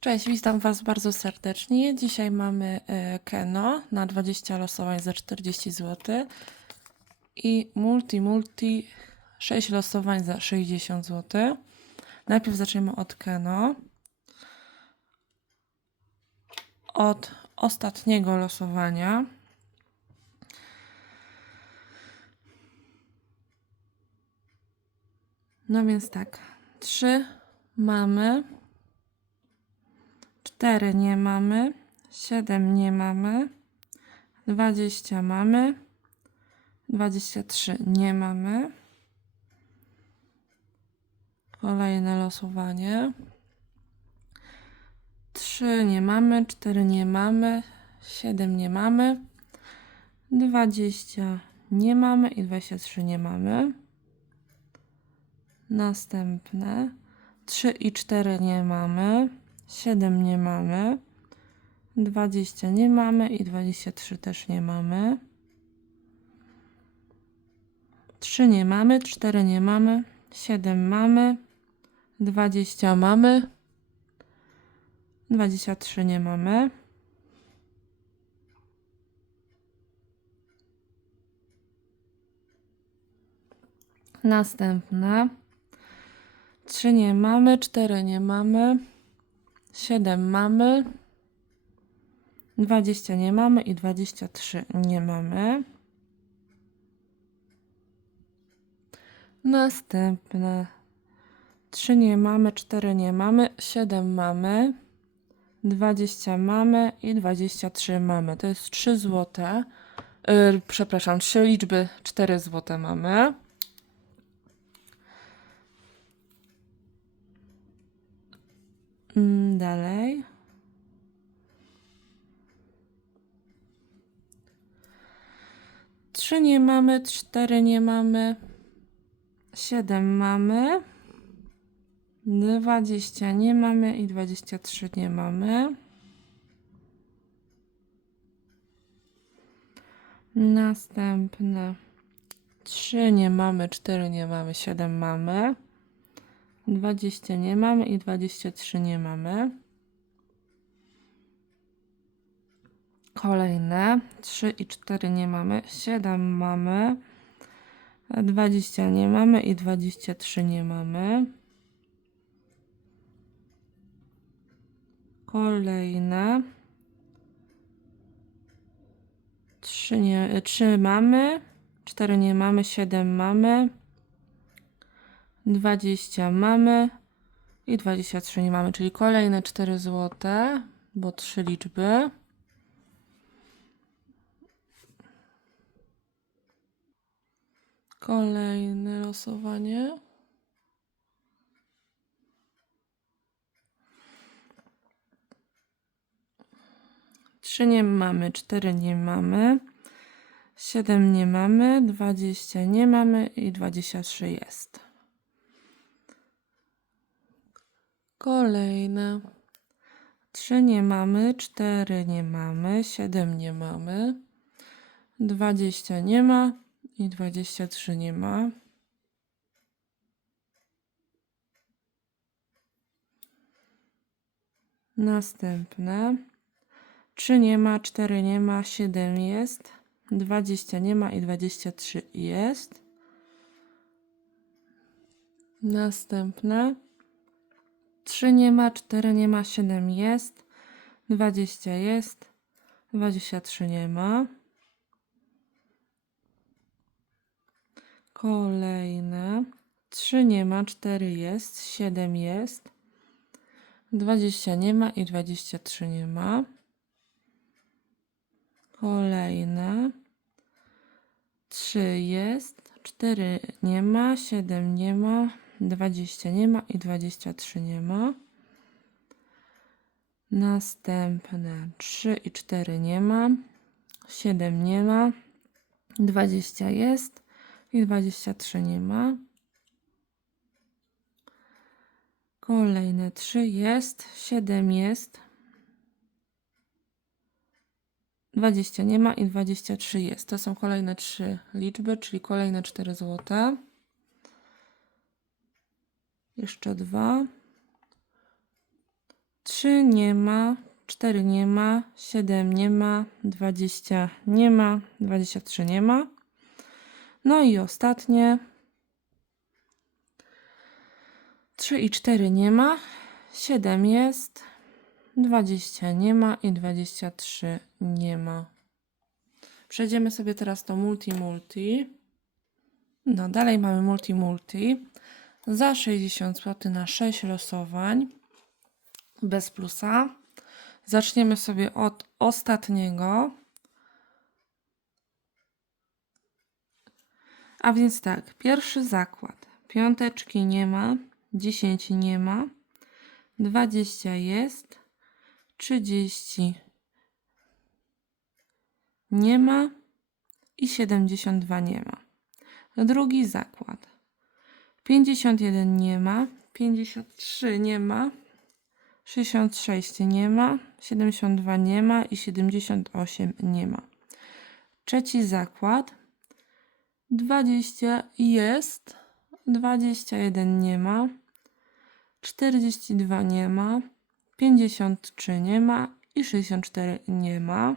Cześć, witam Was bardzo serdecznie. Dzisiaj mamy e, Keno na 20 losowań za 40 zł i Multi Multi 6 losowań za 60 zł. Najpierw zaczniemy od Keno. Od ostatniego losowania. No więc tak, 3 mamy. 4 nie mamy, 7 nie mamy, 20 mamy, 23 nie mamy. Kolejne losowanie. 3 nie mamy, 4 nie mamy, 7 nie mamy, 20 nie mamy i 23 nie mamy. Następne 3 i 4 nie mamy. 7 nie mamy, 20 nie mamy i 23 też nie mamy. 3 nie mamy, 4 nie mamy, 7 mamy, 20 mamy, 23 nie mamy. Następna. 3 nie mamy, 4 nie mamy. 7 mamy, 20 nie mamy i 23 nie mamy. Następne 3 nie mamy, 4 nie mamy, 7 mamy, 20 mamy i 23 mamy. To jest 3 złote. Yy, przepraszam, 3 liczby 4 złote mamy. Dalej. Trzy nie mamy, cztery nie mamy, siedem mamy, dwadzieścia nie mamy i dwadzieścia trzy nie mamy. Następne. Trzy nie mamy, cztery nie mamy, siedem mamy. 20 nie mamy i 23 nie mamy. Kolejne 3 i 4 nie mamy, 7 mamy, 20 nie mamy i 23 nie mamy. Kolejne 3, nie, 3 mamy, 4 nie mamy, 7 mamy. 20 mamy i 23 nie mamy, czyli kolejne 4 złote, bo 3 liczby. Kolejne losowanie. Trzy nie mamy, cztery nie mamy, siedem nie mamy, dwadzieścia nie mamy i dwadzieścia trzy jest. Kolejne. Trzy nie mamy, cztery nie mamy, siedem nie mamy, dwadzieścia nie ma i dwadzieścia trzy nie ma. Następne. Trzy nie ma, cztery nie ma, siedem jest, dwadzieścia nie ma i dwadzieścia trzy jest. Następne. 3 nie ma, 4 nie ma, 7 jest, 20 jest, 23 nie ma. Kolejne. 3 nie ma, 4 jest, 7 jest, 20 nie ma i 23 nie ma. Kolejne. 3 jest, 4 nie ma, 7 nie ma, 20 nie ma i 23 nie ma. Następne 3 i 4 nie ma, 7 nie ma, 20 jest i 23 nie ma. Kolejne 3 jest, 7 jest, 20 nie ma i 23 jest. To są kolejne 3 liczby, czyli kolejne 4 złote. Jeszcze dwa. 3 nie ma, 4 nie ma, 7 nie ma, 20 nie ma, 23 nie ma. No i ostatnie. 3 i 4 nie ma, 7 jest, 20 nie ma i 23 nie ma. Przejdziemy sobie teraz do multi multi. No dalej mamy multi multi. Za 60 zł na 6 losowań bez plusa. Zaczniemy sobie od ostatniego. A więc tak, pierwszy zakład. Piąteczki nie ma, 10 nie ma, 20 jest, 30 nie ma i 72 nie ma. Drugi zakład. 51 nie ma, 53 nie ma, 66 nie ma, 72 nie ma i 78 nie ma. Trzeci zakład. 20 jest, 21 nie ma, 42 nie ma, 53 nie ma i 64 nie ma.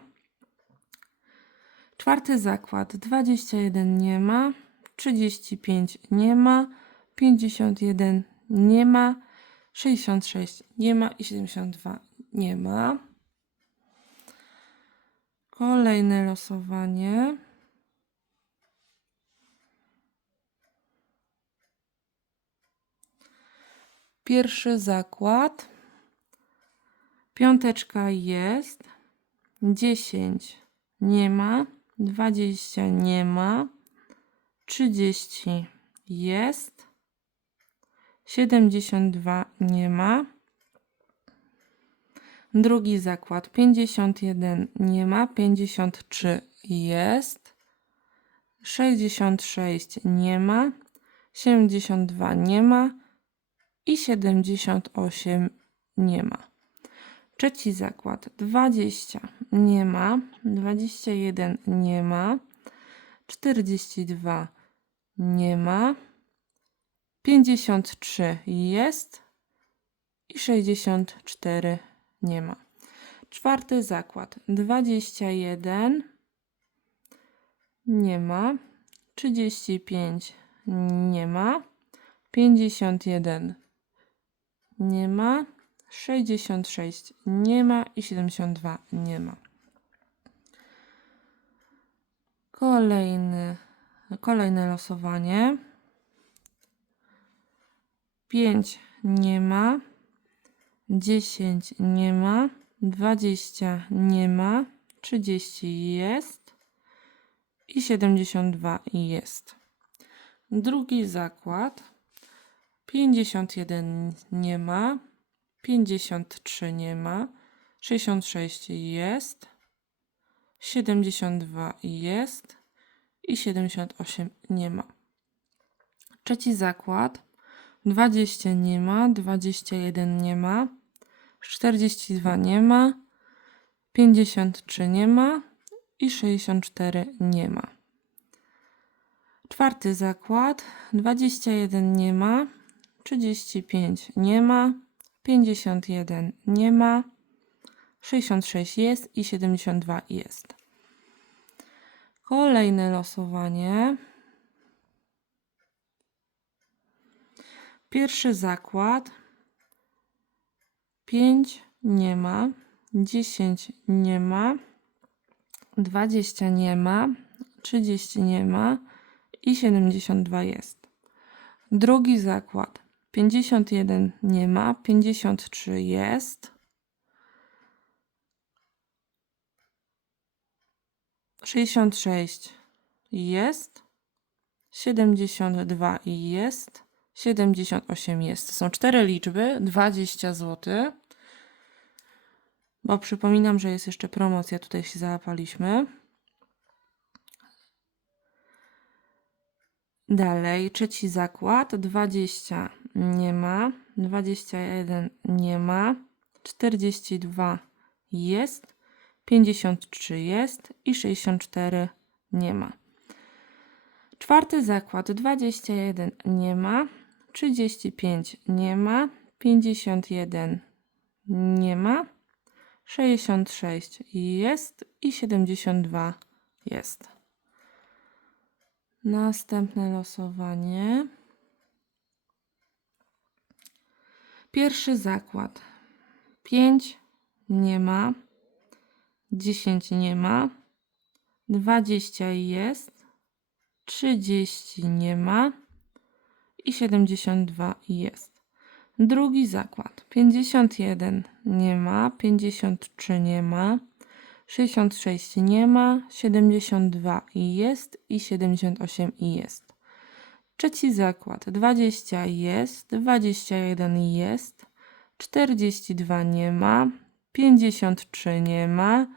Czwarty zakład 21 nie ma, 35 nie ma, 51 nie ma, 66 nie ma i 72 nie ma. Kolejne losowanie. Pierwszy zakład. Piąteczka jest. 10 nie ma. 20 nie ma. 30 jest. 72 nie ma. Drugi zakład 51 nie ma, 53 jest. 66 nie ma, 72 nie ma i 78 nie ma. Trzeci zakład 20 nie ma, 21 nie ma, 42 nie ma, 53 jest i 64 nie ma. Czwarty zakład 21 nie ma, 35 nie ma, 51 nie ma, 66 nie ma i 72 nie ma. Kolejny, kolejne losowanie. 5 nie ma, 10 nie ma, 20 nie ma, 30 jest i 72 jest. Drugi zakład 51 nie ma, 53 nie ma, 66 jest, 72 jest i 78 nie ma. Trzeci zakład 20 nie ma, 21 nie ma, 42 nie ma, 53 nie ma i 64 nie ma. Czwarty zakład 21 nie ma, 35 nie ma, 51 nie ma, 66 jest i 72 jest. Kolejne losowanie. Pierwszy zakład. 5 nie ma, 10 nie ma, 20 nie ma, 30 nie ma i 72 jest. Drugi zakład. 51 nie ma, 53 jest. 66 jest. 72 jest. 78 jest. To są cztery liczby, 20 zł. Bo przypominam, że jest jeszcze promocja, tutaj się załapaliśmy. Dalej, trzeci zakład, 20 nie ma, 21 nie ma, 42 jest, 53 jest i 64 nie ma. Czwarty zakład, 21 nie ma, 35 nie ma, 51 nie ma. 66 jest i 72 jest. Następne losowanie. Pierwszy zakład. 5 nie ma. 10 nie ma. 20 jest. 30 nie ma. I 72 jest. Drugi zakład. 51 nie ma. 53 nie ma. 66 nie ma. 72 i jest. I 78 i jest. Trzeci zakład. 20 jest. 21 jest. 42 nie ma. 53 nie ma.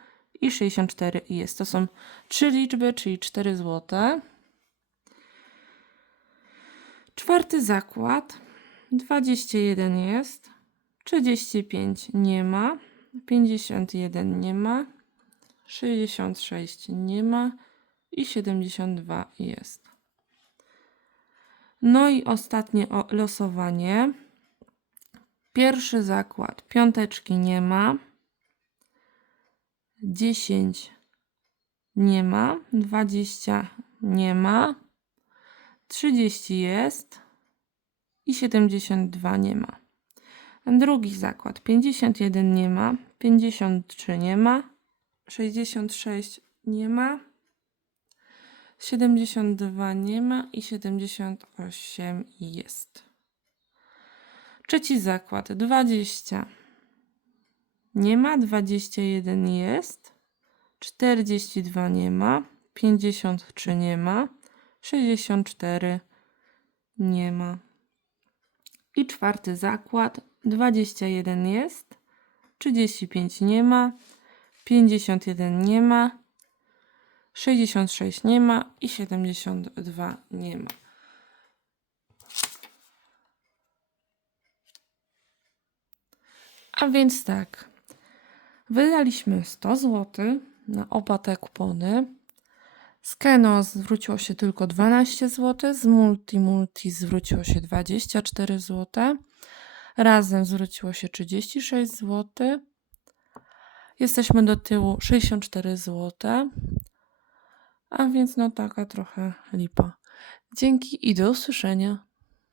I 64 jest. To są trzy liczby, czyli 4 złote. Czwarty zakład. 21 jest. 35 nie ma. 51 nie ma. 66 nie ma. I 72 jest. No i ostatnie losowanie. Pierwszy zakład. Piąteczki nie ma. 10 nie ma. 20 nie ma. 30 jest. I 72 nie ma. Drugi zakład. 51 nie ma. 53 nie ma. 66 nie ma. 72 nie ma i 78 jest. Trzeci zakład 20 nie ma, 21 jest, 42 nie ma, 53 nie ma, 64 nie ma. I czwarty zakład 21 jest, 35 nie ma, 51 nie ma, 66 nie ma i 72 nie ma. A więc tak, wydaliśmy 100 zł na oba te kupony. Z Keno zwróciło się tylko 12 zł, z Multi Multi zwróciło się 24 zł, razem zwróciło się 36 zł. Jesteśmy do tyłu 64 zł. A więc no taka trochę lipa. Dzięki i do usłyszenia.